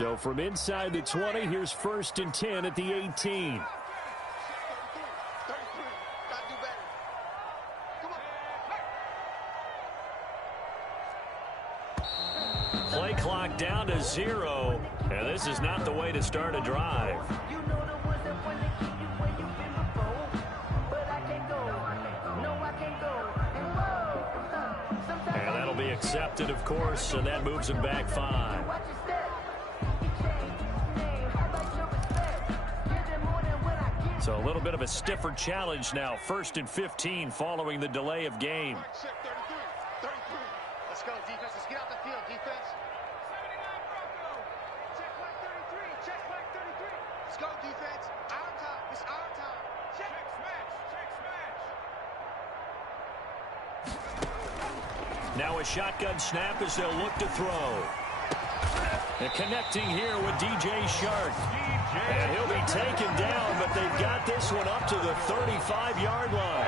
So from inside the 20, here's 1st and 10 at the 18. Play clock down to 0, and this is not the way to start a drive. And that'll be accepted, of course, and that moves him back 5. So a little bit of a stiffer challenge now. 1st and 15 following the delay of game. Let's go, defense. Let's get out the field, defense. 79 Bronco. Check flag 33. Check flag 33. Let's go, defense. Our time. It's our time. Check smash. Check smash. Now a shotgun snap as they'll look to throw. And connecting here with DJ Chark. And he'll be taken down, but they've got this one up to the 35-yard line.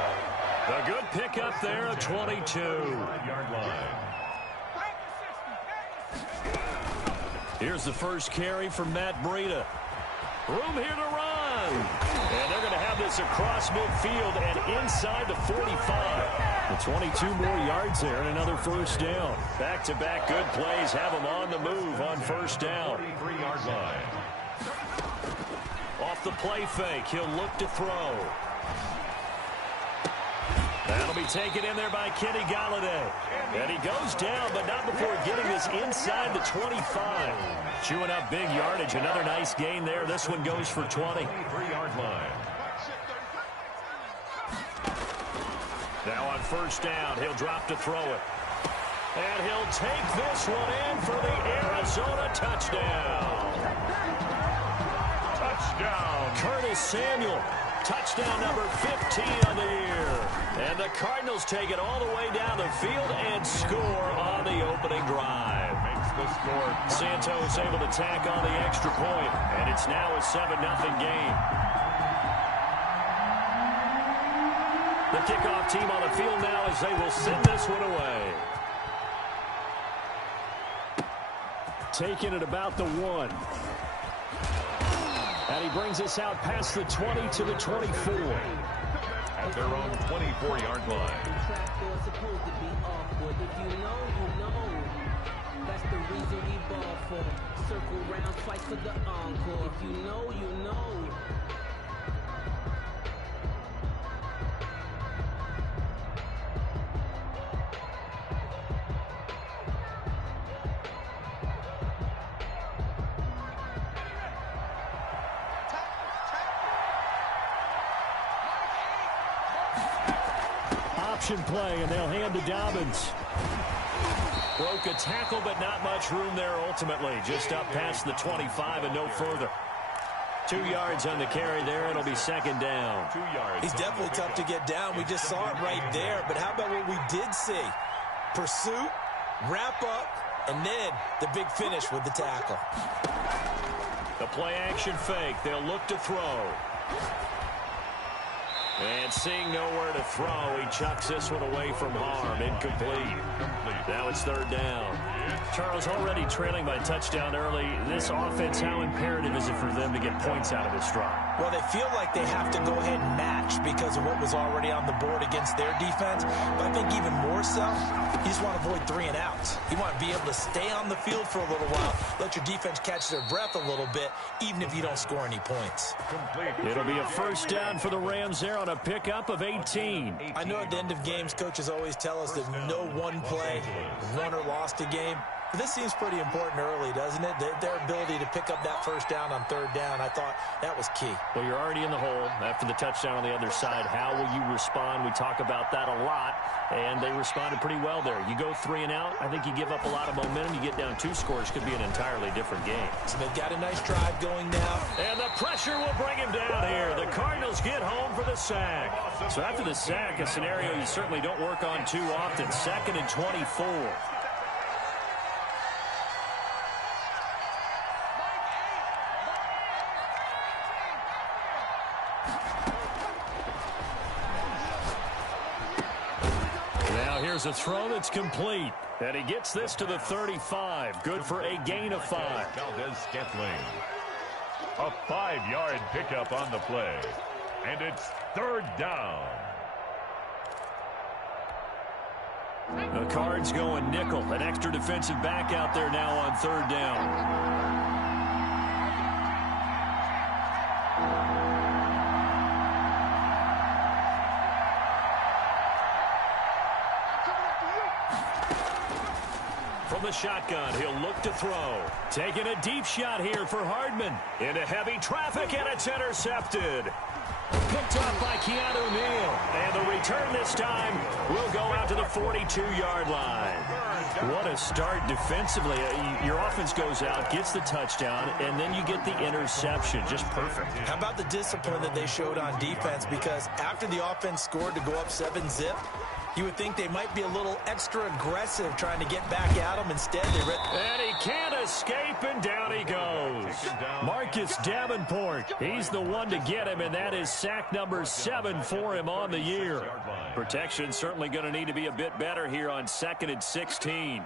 A good pickup there, a 22-yard line. Here's the first carry from Matt Breida. Room here to run. And they're going to have this across midfield and inside the 45. The 22 more yards there and another first down. Back-to-back good plays have them on the move on first down. 43-yard line. Off the play fake, he'll look to throw. That'll be taken in there by Kenny Golladay. And he goes down, but not before getting this inside the 25. Chewing up big yardage. Another nice gain there. This one goes for 20. 3-yard line. Now on first down, he'll drop to throw it. And he'll take this one in for the Arizona touchdown. Touchdown. Curtis Samuel. Touchdown number 15 on the year. And the Cardinals take it all the way down the field and score on the opening drive. Makes the score. Santos able to tack on the extra point, and it's now a 7-0 game. The kickoff team on the field now as they will send this one away. Taking it about the 1. And he brings us out past the 20 to the 24. At their own 24-yard line. That's the reason we ball for. Circle round twice for the encore. If you know, you know. Option play, and they'll hand to Dobbins. Broke a tackle, but not much room there ultimately. Just up past the 25 and no further. 2 yards on the carry there. It'll be second down. 2 yards. He's definitely tough to get down. We just saw it right there. But how about what we did see? Pursuit, wrap up, and then the big finish with the tackle. The play action fake. They'll look to throw. And seeing nowhere to throw, he chucks this one away from harm. Incomplete. Now it's third down. Charles, already trailing by touchdown early. This offense, how imperative is it for them to get points out of this drive? Well, they feel like they have to go ahead and match because of what was already on the board against their defense. But I think even more so, you just want to avoid 3 and outs. You want to be able to stay on the field for a little while, let your defense catch their breath a little bit, even if you don't score any points. It'll be a first down for the Rams there on a pickup of 18. I know at the end of games, coaches always tell us that no one play won or lost a game. But this seems pretty important early, doesn't it? Their ability to pick up that first down on third down, I thought that was key. Well, you're already in the hole after the touchdown on the other side. How will you respond? We talk about that a lot, and they responded pretty well there. You go 3 and out, I think you give up a lot of momentum. You get down 2 scores, could be an entirely different game. So they've got a nice drive going now. And the pressure will bring him down here. The Cardinals get home for the sack. So after the sack, a scenario you certainly don't work on too often. 2nd and 24. here's a throw that's complete. And he gets this to the 35. Good for a gain of 5. Valdes-Scantling. A 5-yard pickup on the play. And it's third down. The Cards going nickel. An extra defensive back out there now on third down. From the shotgun, he'll look to throw. Taking a deep shot here for Hardman. Into heavy traffic, and it's intercepted. Picked up by Keanu Neal. And the return this time will go out to the 42-yard line. What a start defensively. Your offense goes out, gets the touchdown, and then you get the interception. Just perfect. How about the discipline that they showed on defense? Because after the offense scored to go up 7-zip, you would think they might be a little extra aggressive trying to get back at him. Instead, they and he can't escape, and down he goes. Marcus Davenport, he's the one to get him, and that is sack number 7 for him on the year. Protection certainly going to need to be a bit better here on 2nd and 16.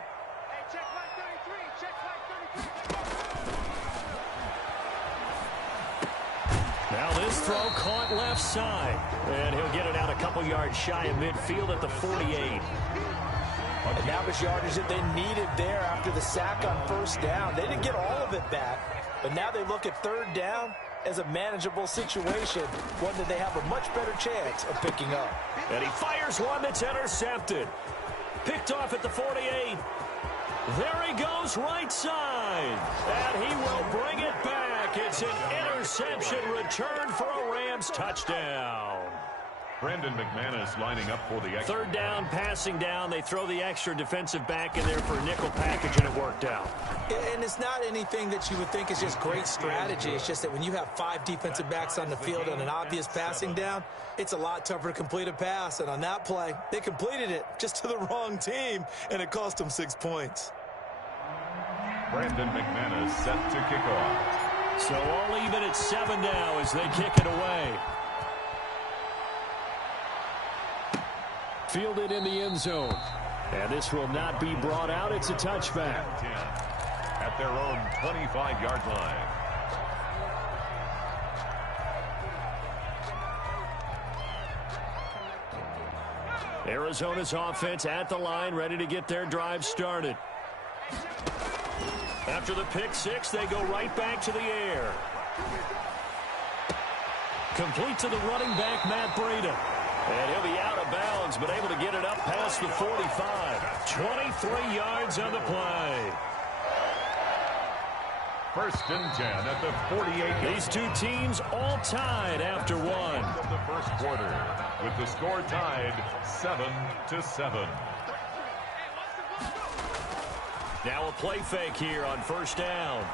Now this throw caught left side. And he'll get it out a couple yards shy of midfield at the 48. And that was yardage that they needed there after the sack on first down. They didn't get all of it back, but now they look at third down as a manageable situation, one that they have a much better chance of picking up. And he fires one that's intercepted. Picked off at the 48. There he goes right side. And he will bring it back. It's an interception return for a Rams touchdown. Brandon McManus lining up for the extra. Third down, passing down. They throw the extra defensive back in there for a nickel package, and it worked out. And it's not anything that you would think is just great strategy. It's just that when you have 5 defensive backs on the field and an obvious passing down, it's a lot tougher to complete a pass. And on that play, they completed it just to the wrong team, and it cost them 6 points. Brandon McManus set to kick off. So all even at 7 now as they kick it away. Fielded in the end zone. And this will not be brought out. It's a touchback. At their own 25-yard line. Arizona's offense at the line, ready to get their drive started. After the pick six, they go right back to the air. Complete to the running back, Matt Breida. And he'll be out of bounds, but able to get it up past the 45. 23 yards on the play. First and 10 at the 48. These two teams all tied after one. Of the first quarter, with the score tied 7-7. Now a play fake here on first down.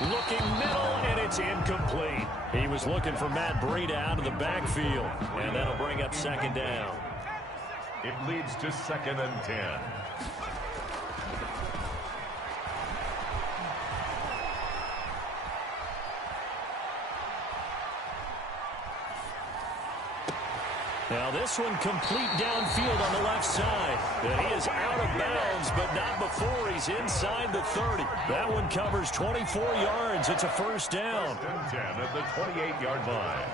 Looking middle, and it's incomplete. He was looking for Matt Breida out of the backfield, and that'll bring up second down. It leads to 2nd and 10. Now this one complete downfield on the left side. And he is out of bounds, but not before he's inside the 30. That one covers 24 yards. It's a first down. First and 10 at the 28-yard line.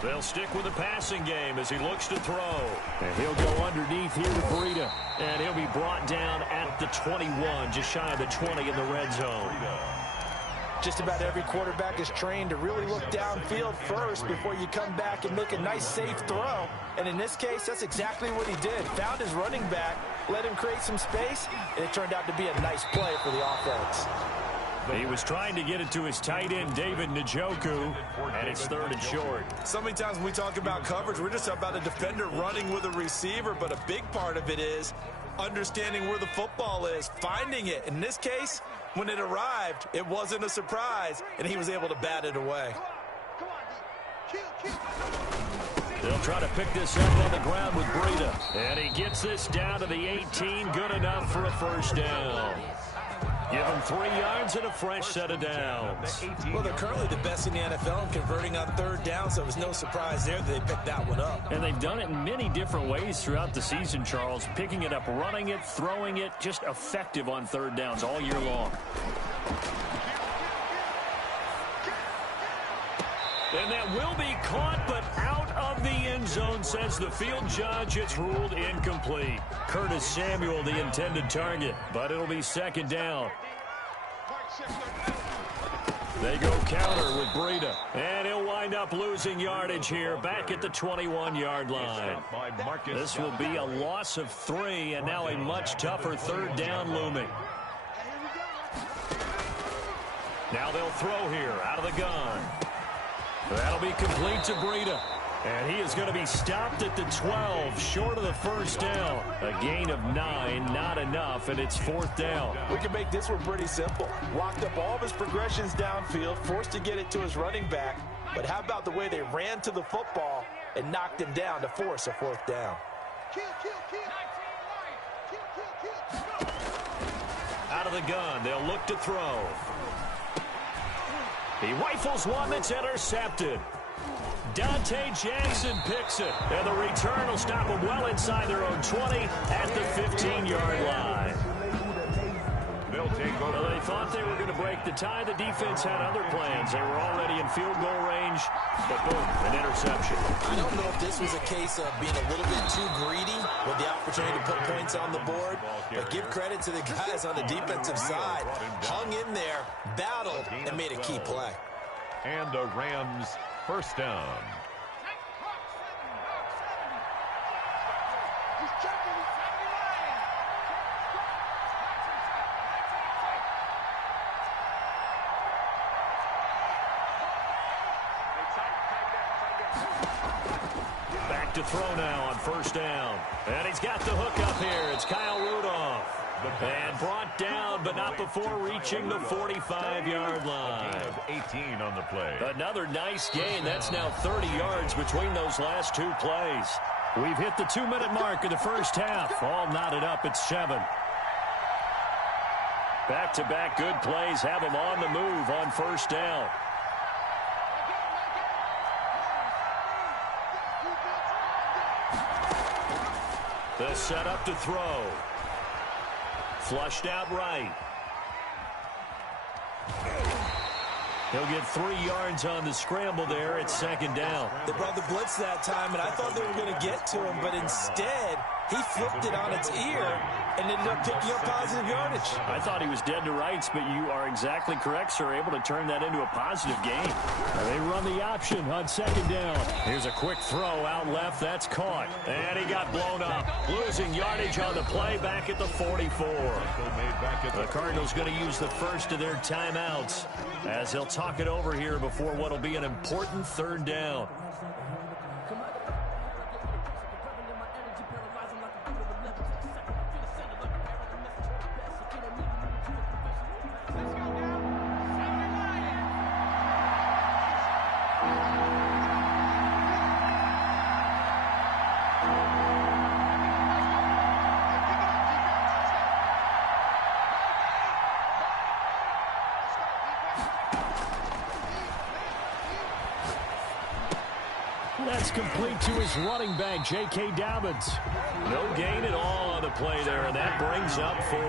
They'll stick with the passing game as he looks to throw. And he'll go underneath here to Breida. And he'll be brought down at the 21, just shy of the 20 in the red zone. Just about every quarterback is trained to really look downfield first before you come back and make a nice, safe throw. And in this case, that's exactly what he did. Found his running back, let him create some space, and it turned out to be a nice play for the offense. He was trying to get it to his tight end, David Njoku, and it's third and short. So many times when we talk about coverage, we're just about a defender running with a receiver, but a big part of it is understanding where the football is, finding it. In this case, when it arrived, it wasn't a surprise, and he was able to bat it away. They'll try to pick this up on the ground with Breida. And he gets this down to the 18. Good enough for a first down. Give them 3 yards and a fresh set of downs. Well, they're currently the best in the NFL in converting on third down, so it was no surprise there that they picked that one up. And they've done it in many different ways throughout the season, Charles. Picking it up, running it, throwing it, just effective on third downs all year long. And that will be caught, but out of the end zone, says the field judge. It's ruled incomplete. Curtis Samuel, the intended target, but it'll be second down. They go counter with Breida, and he'll wind up losing yardage here back at the 21-yard line. This will be a loss of 3, and now a much tougher third down looming. Now they'll throw here out of the gun. That'll be complete to Breida. And he is going to be stopped at the 12, short of the first down. A gain of 9, not enough, and it's fourth down. We can make this one pretty simple. Locked up all of his progressions downfield, forced to get it to his running back. But how about the way they ran to the football and knocked him down to force a fourth down? Out of the gun, they'll look to throw. He rifles one that's intercepted. Dante Jackson picks it, and the return will stop them well inside their own 20 at the 15-yard line. They'll take over. Well, they thought they were going to break the tie. The defense had other plans. They were already in field goal range, but boom, an interception. I don't know if this was a case of being a little bit too greedy with the opportunity to put points on the board, but give credit to the guys on the defensive side. Hung in there, battled, and made a key play. And the Rams first down. Back to throw now on first down. And he's got the hook up here. It's Kyle Rudolph. And brought down, but not before reaching the 45-yard line. A gain of 18 on the play. Another nice gain. That's now 30 yards between those last 2 plays. We've hit the 2-minute mark of the first half. All knotted up at 7. Back-to-back good plays have them on the move on first down. The setup to throw. Flushed out right. He'll get 3 yards on the scramble there. It's second down. They brought the blitz that time, and I thought they were going to get to him, but instead he flipped it on its ear and ended up picking up positive yardage. I thought he was dead to rights, but you are exactly correct, sir. Able to turn that into a positive gain. They run the option on second down. Here's a quick throw out left. That's caught. And he got blown up. Losing yardage on the play back at the 44. The Cardinals going to use the first of their timeouts as they'll talk it over here before what will be an important third down. That's complete to his running back, J.K. Dobbins. No gain at all on the play there, and that brings up 4.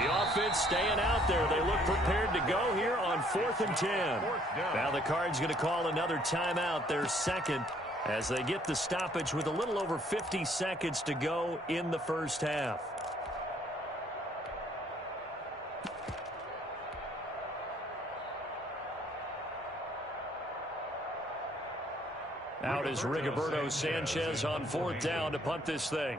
The offense staying out there. They look prepared to go here on 4th and 10. Now the Cards going to call another timeout, their second, as they get the stoppage with a little over 50 seconds to go in the first half. Out is Rigoberto Sanchez on 4th down to punt this thing.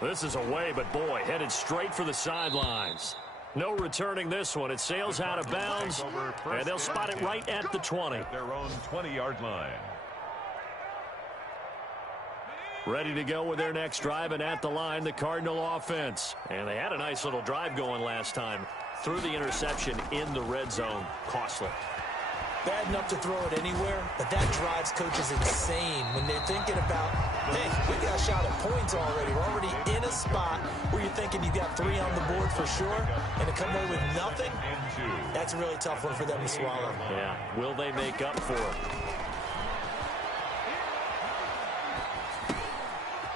This is away, but boy, headed straight for the sidelines. No returning this one. It sails out of bounds, and they'll spot it right at the 20. Their own 20-yard line. Ready to go with their next drive, and at the line, the Cardinal offense. And they had a nice little drive going last time. Through the interception in the red zone. Costly. bad enough to throw it anywhere, but that drives coaches insane when they're thinking about, hey, we got a shot at points already. We're already in a spot where you're thinking you've got 3 on the board for sure, and to come away with nothing, that's a really tough one for them to swallow. Yeah, will they make up for it?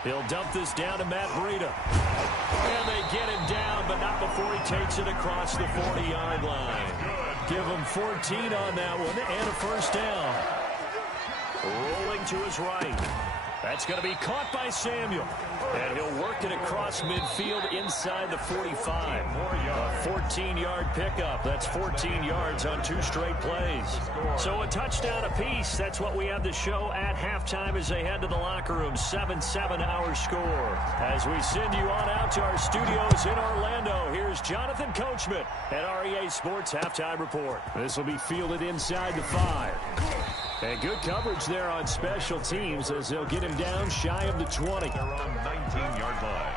He'll dump this down to Matt Breida. And they get him down, but not before he takes it across the 40-yard line. Give him 14 on that one and a first down. Rolling to his right. That's going to be caught by Samuel. And he'll work it across midfield inside the 45. A 14-yard pickup. That's 14 yards on 2 straight plays. So a touchdown apiece. That's what we have to show at halftime as they head to the locker room. 7-7 our score. As we send you on out to our studios in Orlando, here's Jonathan Coachman at REA Sports Halftime Report. This will be fielded inside the 5. And good coverage there on special teams as they'll get him down shy of the 20. They're on 19-yard line.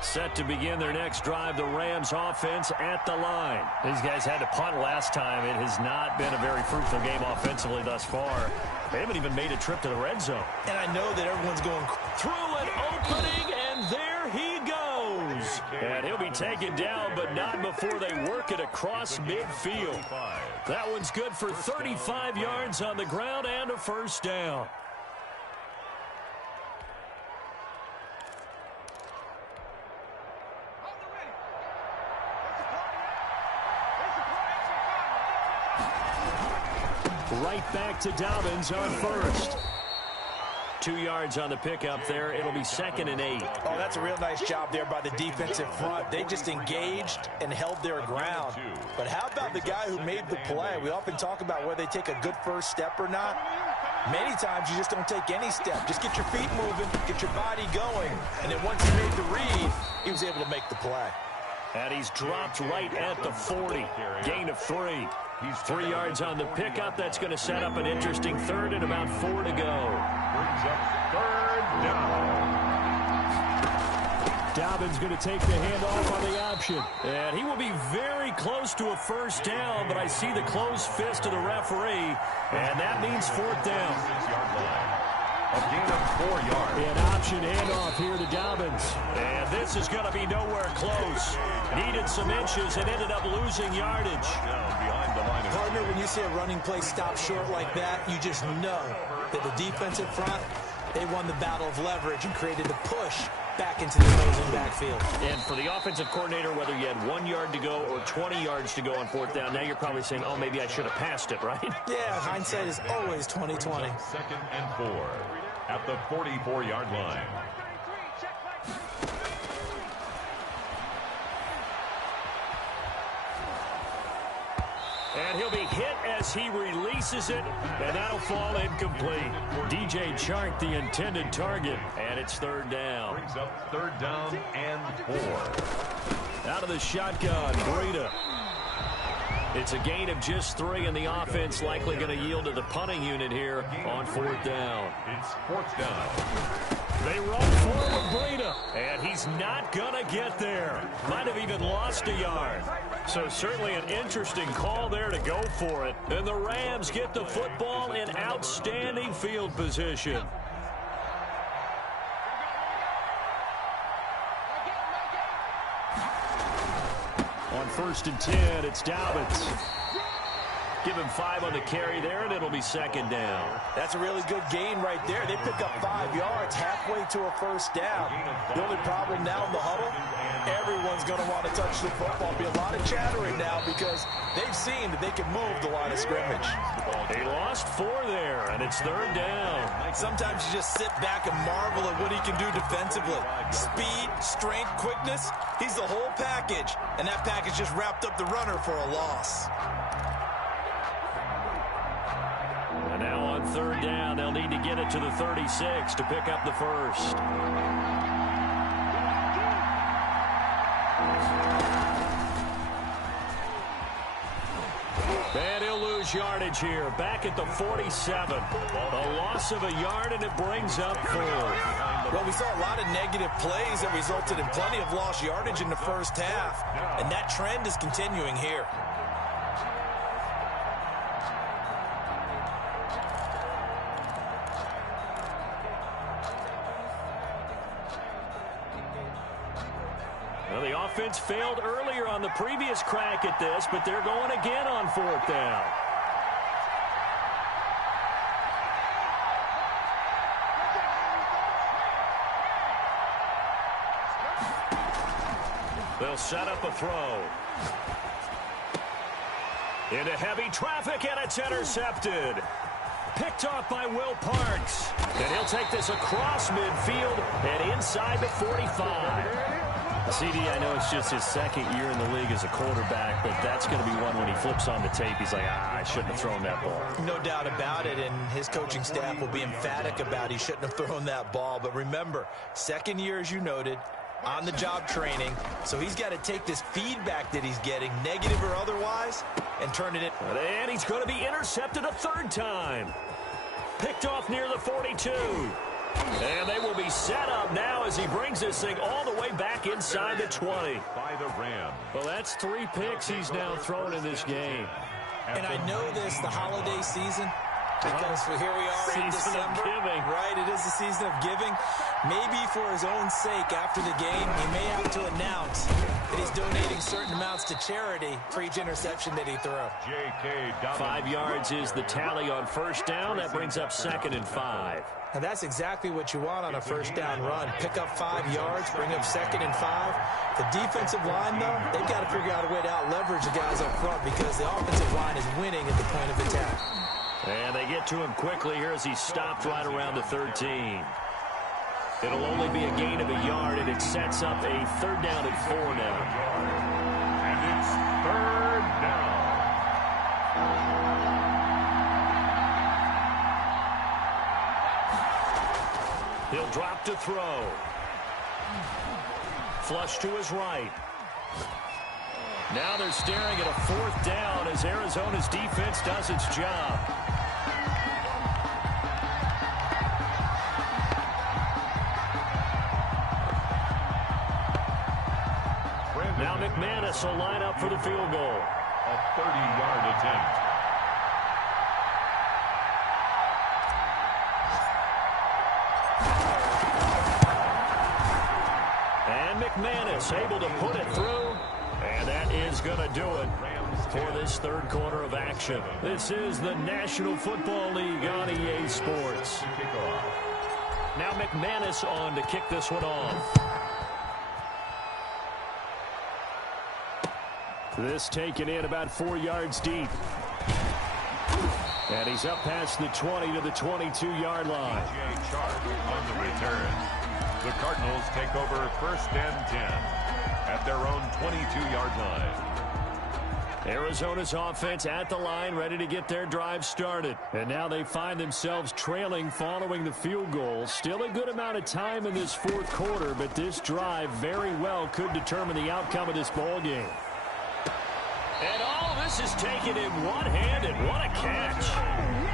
Set to begin their next drive, the Rams offense at the line. These guys had to punt last time. It has not been a very fruitful game offensively thus far. They haven't even made a trip to the red zone. And I know that everyone's going through an opening, and there he goes. And he'll be taken down, but not before they work it across midfield. That one's good for 35 yards on the ground and a first down. Right back to Dobbins on first. 2 yards on the pickup there. It'll be 2nd and 8. Oh, that's a real nice job there by the defensive front. They just engaged and held their ground. But how about the guy who made the play? We often talk about whether they take a good first step or not. Many times you just don't take any step. Just get your feet moving, get your body going. And then once he made the read, he was able to make the play. And he's dropped right at the 40. Gain of 3. 3 yards on the pickup. That's going to set up an interesting 3rd and about 4 to go. Brings up 3rd down. Dobbins going to take the handoff on the option. And he will be very close to a first down, but I see the closed fist of the referee, and that means 4th down. 6-yard line. A gain of 4 yards. An option handoff here to Dobbins. And this is going to be nowhere close. Needed some inches and ended up losing yardage. Down behind the line of Partner, when you see a running play stop short like that, you just know that the defensive front, they won the battle of leverage and created the push back into the opposing backfield. And for the offensive coordinator, whether you had 1 yard to go or 20 yards to go on 4th down, now you're probably saying, oh, maybe I should have passed it, right? Yeah, hindsight is always 20/20. 2nd and 4 at the 44-yard line. And he'll be hit as he releases it, and that'll fall incomplete. DJ Chark, the intended target, and it's 3rd down. Brings up 3rd down and 4. Out of the shotgun, Breida. It's a gain of just 3, and the offense likely going to yield to the punting unit here on 4th down. It's 4th down. They run forward Breida, and he's not going to get there. Might have even lost a yard. So certainly an interesting call there to go for it. And the Rams get the football in outstanding field position. On 1st and 10, it's Dobbins. Give him 5 on the carry there, and it'll be 2nd down. That's a really good gain right there. They pick up 5 yards halfway to a first down. The only problem now in the huddle, everyone's going to want to touch the football. Be a lot of chattering now because they've seen that they can move the line of scrimmage. They lost 4 there, and it's 3rd down. Sometimes you just sit back and marvel at what he can do defensively. Speed, strength, quickness, he's the whole package. And that package just wrapped up the runner for a loss. And now on 3rd down, they'll need to get it to the 36 to pick up the first. And he'll lose yardage here. Back at the 47. A loss of a yard, and it brings up 4. Well, we saw a lot of negative plays that resulted in plenty of lost yardage in the first half, and that trend is continuing here. Well, the offense failed earlier on the previous crack at this, but they're going again on 4th down. They'll set up a throw. Into heavy traffic, and it's intercepted. Picked off by Will Parks. And he'll take this across midfield and inside the 45. CD, I know it's just his second year in the league as a quarterback, but that's going to be one when he flips on the tape, he's like, I shouldn't have thrown that ball. No doubt about it, and his coaching staff will be emphatic about he shouldn't have thrown that ball. But remember, second year, as you noted, on-the-job training, so he's got to take this feedback that he's getting, negative or otherwise, and turn it in. And he's going to be intercepted a 3rd time. Picked off near the 42. And they will be set up now as he brings this thing all the way back inside the 20. By the Rams. Well, that's 3 picks he's now thrown in this game. And I know this, the holiday season, because here we are in Season of December. giving. Right, it is the season of giving. Maybe for his own sake, after the game, he may have to announce that he's donating certain amounts to charity for each interception that he threw. J.K. Dobbins. 5 yards is the tally on 1st down. That brings up 2nd and 5. And that's exactly what you want on a 1st down run. Pick up 5 yards, bring up 2nd and 5. The defensive line, though, they've got to figure out a way to out-leverage the guys up front because the offensive line is winning at the point of attack. And they get to him quickly here as he stopped right around the 13. It'll only be a gain of a yard, and it sets up a 3rd down and 4 now. And it's 3rd down. He'll drop to throw. Flush to his right. Now they're staring at a 4th down as Arizona's defense does its job. Now McManus will line up for the field goal. A 30-yard attempt. And McManus able to put it through. And that is going to do it for this 3rd quarter of action. This is the National Football League on EA Sports. Now McManus on to kick this one off. This taken in about 4 yards deep. And he's up past the 20 to the 22-yard line. J. Chark on the return. The Cardinals take over 1st and 10 at their own 22-yard line. Arizona's offense at the line, ready to get their drive started. And now they find themselves trailing following the field goal. Still a good amount of time in this 4th quarter, but this drive very well could determine the outcome of this ball game. And all this is taken in one-handed. What a catch.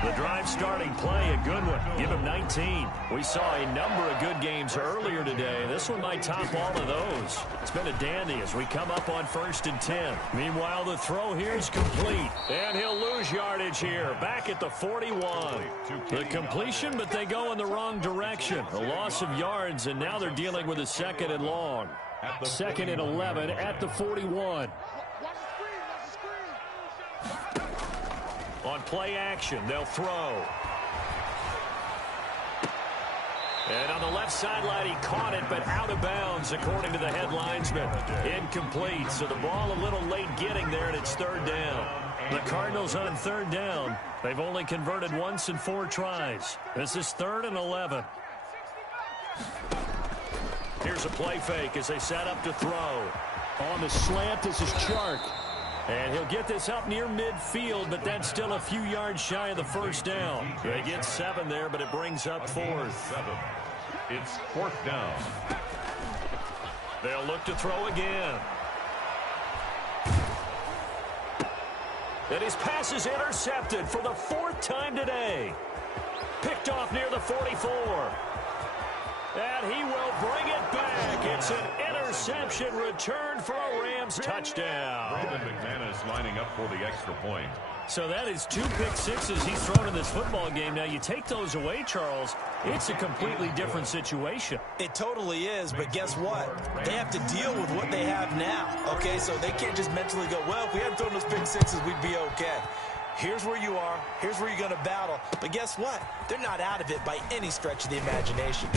The drive starting play, a good one. Give him 19. We saw a number of good games earlier today. This one might top all of those. It's been a dandy as we come up on 1st and 10. Meanwhile, the throw here is complete. And he'll lose yardage here. Back at the 41. The completion, but they go in the wrong direction. A loss of yards, and now they're dealing with a 2nd and long. 2nd and 11 at the 41. On play action, they'll throw. And on the left sideline, he caught it, but out of bounds, according to the head linesman. Incomplete, so the ball a little late getting there, and it's 3rd down. The Cardinals on 3rd down. They've only converted once in 4 tries. This is 3rd and 11. Here's a play fake as they set up to throw. On the slant, this is Chark. And he'll get this up near midfield, but that's still a few yards shy of the 1st down. They get 7 there, but it brings up 4th. It's 4th down. They'll look to throw again. And his pass is intercepted for the 4th time today. Picked off near the 44. And he will bring it back. It's an interception return for a Rams touchdown. Brandon McManus lining up for the extra point. So that is 2 pick sixes he's thrown in this football game. Now, you take those away, Charles, it's a completely different situation. It totally is, but guess what? They have to deal with what they have now, okay? So they can't just mentally go, well, if we hadn't thrown those pick sixes, we'd be okay. Here's where you are. Here's where you're going to battle. But guess what? They're not out of it by any stretch of the imagination.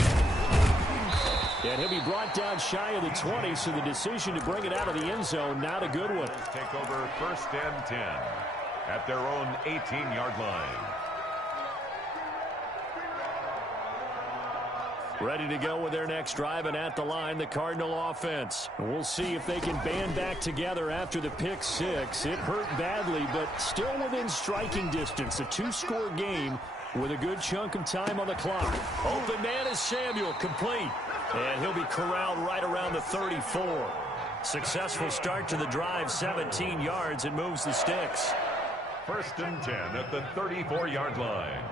And he'll be brought down shy of the 20, so the decision to bring it out of the end zone, not a good one. Take over 1st and 10 at their own 18-yard line. Ready to go with their next drive, and at the line, the Cardinal offense. We'll see if they can band back together after the pick six. It hurt badly, but still within striking distance. A 2-score game with a good chunk of time on the clock. Open man is Samuel, complete. And he'll be corralled right around the 34. Successful start to the drive, 17 yards, and moves the sticks. 1st and 10 at the 34-yard line.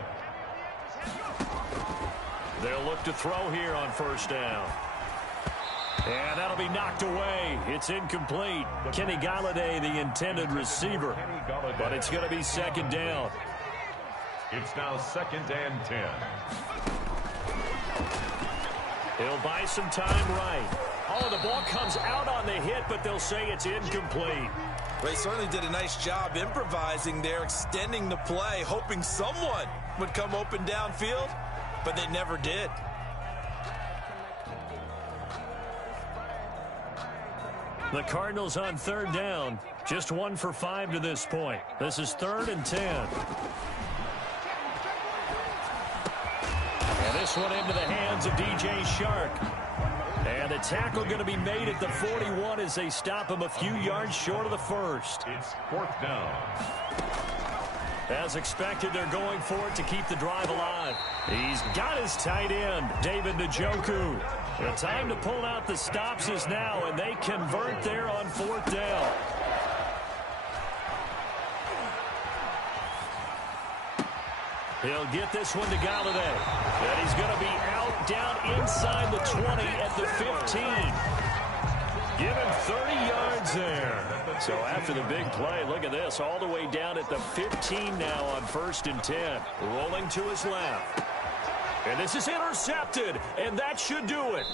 They'll look to throw here on 1st down. And that'll be knocked away. It's incomplete. Kenny Golladay, the intended receiver. But it's going to be 2nd down. It's now 2nd and 10. He'll buy some time right. Oh, the ball comes out on the hit, but they'll say it's incomplete. They certainly did a nice job improvising there, extending the play, hoping someone would come open downfield, but they never did. The Cardinals on 3rd down. Just 1 for 5 to this point. This is 3rd and 10. And this one into the hands of DJ Shark. And the tackle going to be made at the 41 as they stop him a few yards short of the 1st. It's 4th down. As expected, they're going for it to keep the drive alive. He's got his tight end, David Njoku. The time to pull out the stops is now, and they convert there on 4th down. He'll get this one to Golladay. And he's going to be out down inside the 20 at the 15. Give him 30 yards there. So after the big play, look at this, all the way down at the 15 now on 1st and 10. Rolling to his left. And this is intercepted, and that should do it.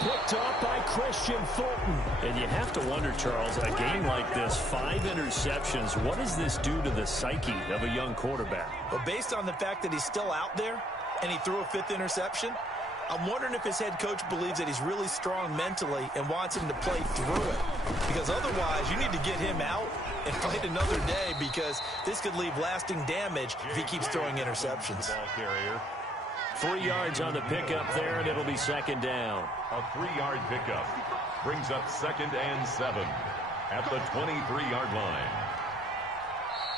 Picked off by Christian Fulton. And you have to wonder, Charles, a game like this, 5 interceptions, what does this do to the psyche of a young quarterback? Well, based on the fact that he's still out there and he threw a 5th interception, I'm wondering if his head coach believes that he's really strong mentally and wants him to play through it. Because otherwise, you need to get him out and fight another day, because this could leave lasting damage if he keeps throwing interceptions. Ball carrier. 3 yards on the pickup there, and it'll be 2nd down. A 3-yard pickup brings up 2nd and 7 at the 23-yard line.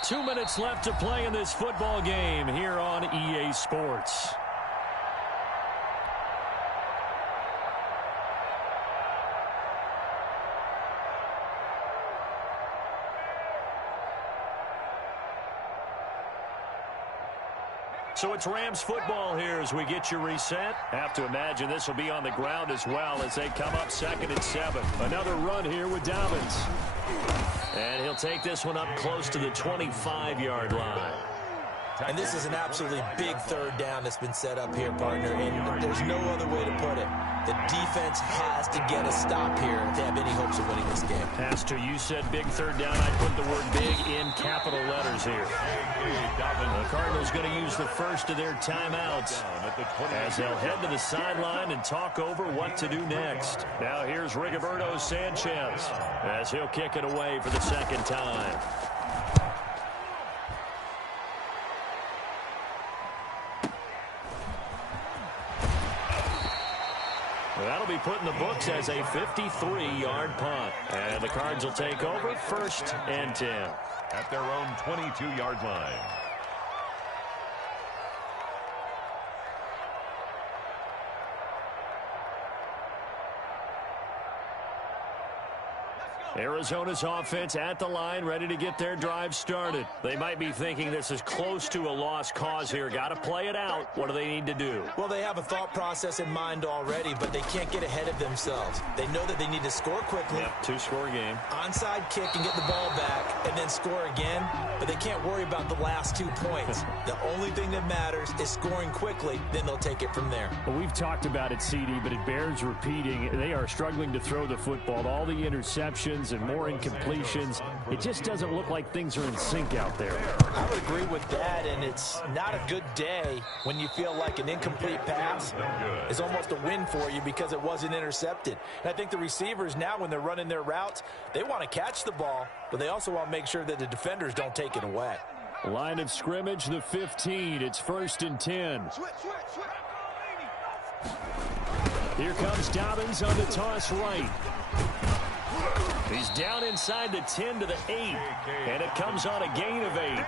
2 minutes left to play in this football game here on EA Sports. So it's Rams football here as we get you reset. Have to imagine this will be on the ground as well as they come up 2nd and 7. Another run here with Dobbins. And he'll take this one up close to the 25-yard line. And this is an absolutely big 3rd down that's been set up here, partner, and there's no other way to put it. The defense has to get a stop here if they have any hopes of winning this game. Pastor, you said big 3rd down. I put the word big in capital letters here. The Cardinals going to use the first of their timeouts as they'll head to the sideline and talk over what to do next. Now here's Rigoberto Sanchez as he'll kick it away for the 2nd time. That'll be put in the books as a 53-yard punt. And the Cards will take over 1st and 10. At their own 22-yard line. Arizona's offense at the line, ready to get their drive started. They might be thinking this is close to a lost cause here. Got to play it out. What do they need to do? Well, they have a thought process in mind already, but they can't get ahead of themselves. They know that they need to score quickly. Yep, two-score game. Onside kick and get the ball back and then score again, but they can't worry about the last 2 points. The only thing that matters is scoring quickly, then they'll take it from there. Well, we've talked about it, CD, but it bears repeating. They are struggling to throw the football. All the interceptions and more incompletions. It just doesn't look like things are in sync out there. I would agree with that, and it's not a good day when you feel like an incomplete pass is almost a win for you because it wasn't intercepted. And I think the receivers now, when they're running their routes, they want to catch the ball, but they also want to make sure that the defenders don't take it away. Line of scrimmage, the 15. It's 1st and 10. Here comes Dobbins on the toss right. He's down inside the 10 to the 8, and it comes on a gain of 8.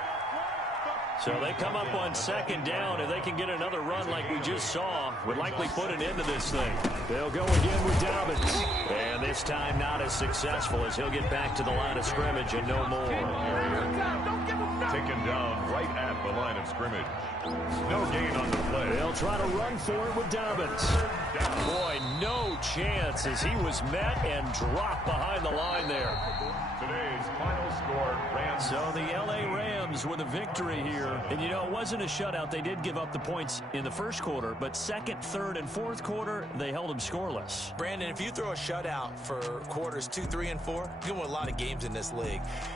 So they come up on 2nd down, and they can get another run like we just saw. Would likely put an end to this thing. They'll go again with Dobbins. And this time not as successful as he'll get back to the line of scrimmage and no more. Taken down right at the line of scrimmage. No gain on the play. They'll try to run for it with Dobbins. Boy, no chance as he was met and dropped behind the line there. Today's final score, Rams. So the L.A. Rams with a victory here. And, you know, it wasn't a shutout. They did give up the points in the first quarter, but 2nd, 3rd, and 4th quarter, they held them scoreless. Brandon, if you throw a shutout for quarters 2, 3, and 4, you can win a lot of games in this league.